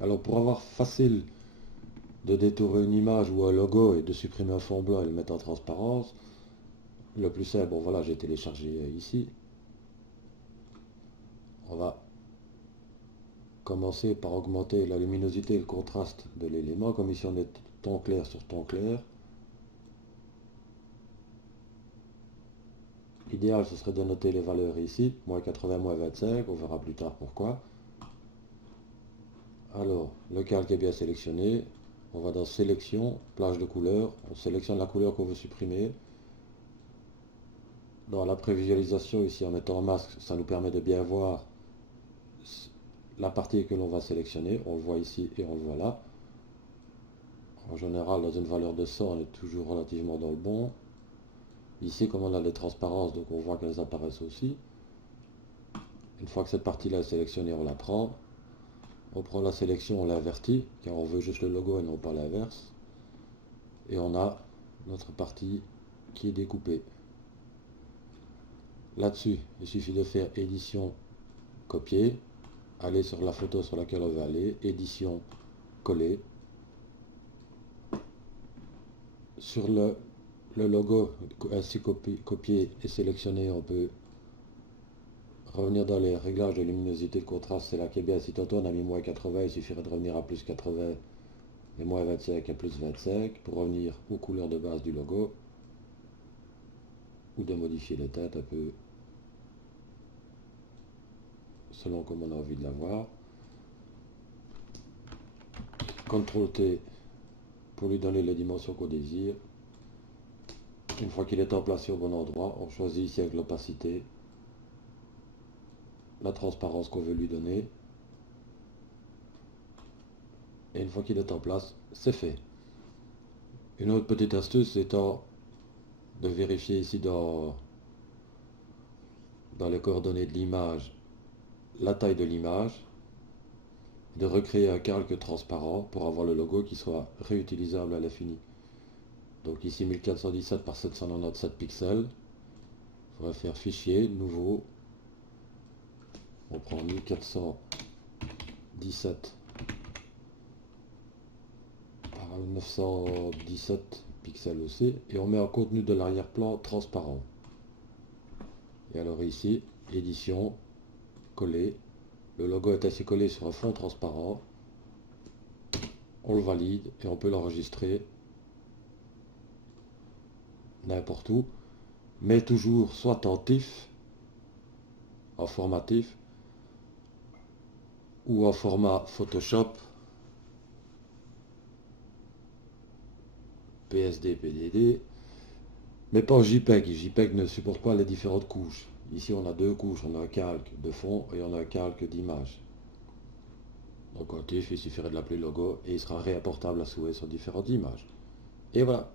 Alors pour avoir facile de détourer une image ou un logo et de supprimer un fond blanc et le mettre en transparence, le plus simple, bon voilà, j'ai téléchargé ici. On va commencer par augmenter la luminosité et le contraste de l'élément, comme ici on est ton clair sur ton clair. Idéal, ce serait de noter les valeurs ici, moins 80, moins 25, on verra plus tard pourquoi. Alors, le calque est bien sélectionné, on va dans sélection, plage de couleurs, on sélectionne la couleur qu'on veut supprimer. Dans la prévisualisation ici en mettant en masque, ça nous permet de bien voir la partie que l'on va sélectionner, on le voit ici et on le voit là. En général, dans une valeur de 100, on est toujours relativement dans le bon. Ici, comme on a les transparences, donc on voit qu'elles apparaissent aussi. Une fois que cette partie-là est sélectionnée, on la prend. On prend la sélection, on l'invertit, car on veut juste le logo et non pas l'inverse. Et on a notre partie qui est découpée. Là-dessus, il suffit de faire édition, copier, aller sur la photo sur laquelle on veut aller, édition, coller. Sur le logo ainsi copié et sélectionné, on peut revenir dans les réglages de luminosité, de contraste, c'est là qui est bien. Si tantôt on a mis moins 80, il suffirait de revenir à plus 80 et moins 25 à plus 25 pour revenir aux couleurs de base du logo ou de modifier les teintes un peu selon comme on a envie de l'avoir. CTRL T pour lui donner les dimensions qu'on désire. Une fois qu'il est emplacé au bon endroit, on choisit ici avec l'opacité la transparence qu'on veut lui donner. Et une fois qu'il est en place, c'est fait. Une autre petite astuce étant de vérifier ici dans les coordonnées de l'image la taille de l'image, de recréer un calque transparent pour avoir le logo qui soit réutilisable à l'infini. Donc ici 1417 par 797 pixels. On va faire fichier, nouveau. On prend 1417 par 917 pixels aussi. Et on met un contenu de l'arrière-plan transparent. Et alors ici, édition, coller. Le logo est ainsi collé sur un fond transparent. On le valide et on peut l'enregistrer n'importe où, mais toujours soit en TIFF, en format TIFF, ou en format Photoshop, PSD, PDD, mais pas en JPEG. JPEG ne supporte pas les différentes couches. Ici on a deux couches, on a un calque de fond et on a un calque d'image. Donc en TIFF, il suffirait de l'appeler logo et il sera réimportable à souhait sur différentes images. Et voilà.